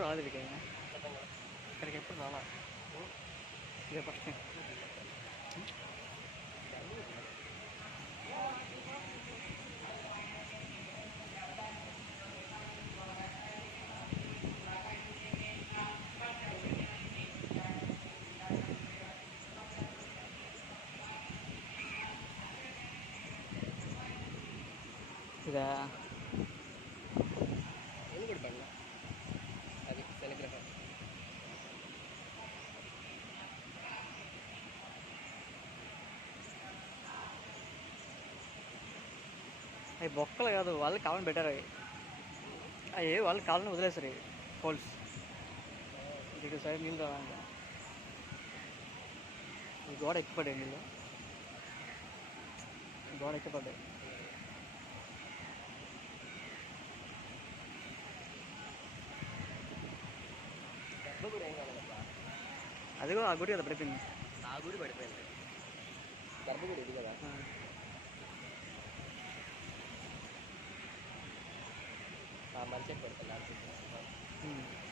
ఎప్పుడు రాలేదు ఇక్కడికి ఎప్పుడు రాలా ఇదే ఫస్ట్ టైం. ఇదా అది శనిగ్రహం. అవి బొక్కలు కాదు, వాళ్ళు కావాలని పెట్టారు అవి. అవి వాళ్ళు కావాలని వదిలేస్తారు ఇవి హోల్స్. ఇటు సైడ్ నీళ్ళు రావాలంటే ఈ గోడ ఎక్కిపడ్డాయి, నీళ్ళు గోడ ఎక్కిపడ్డాయి. గర్భగుడి ఏం కావాలబ్బా? అదిగో ఆ గుడి కదా పడిపోయింది. ఆ గుడి పడిపోయింది. గర్భగుడి ఇది కదా. మనిషి పెడతాను.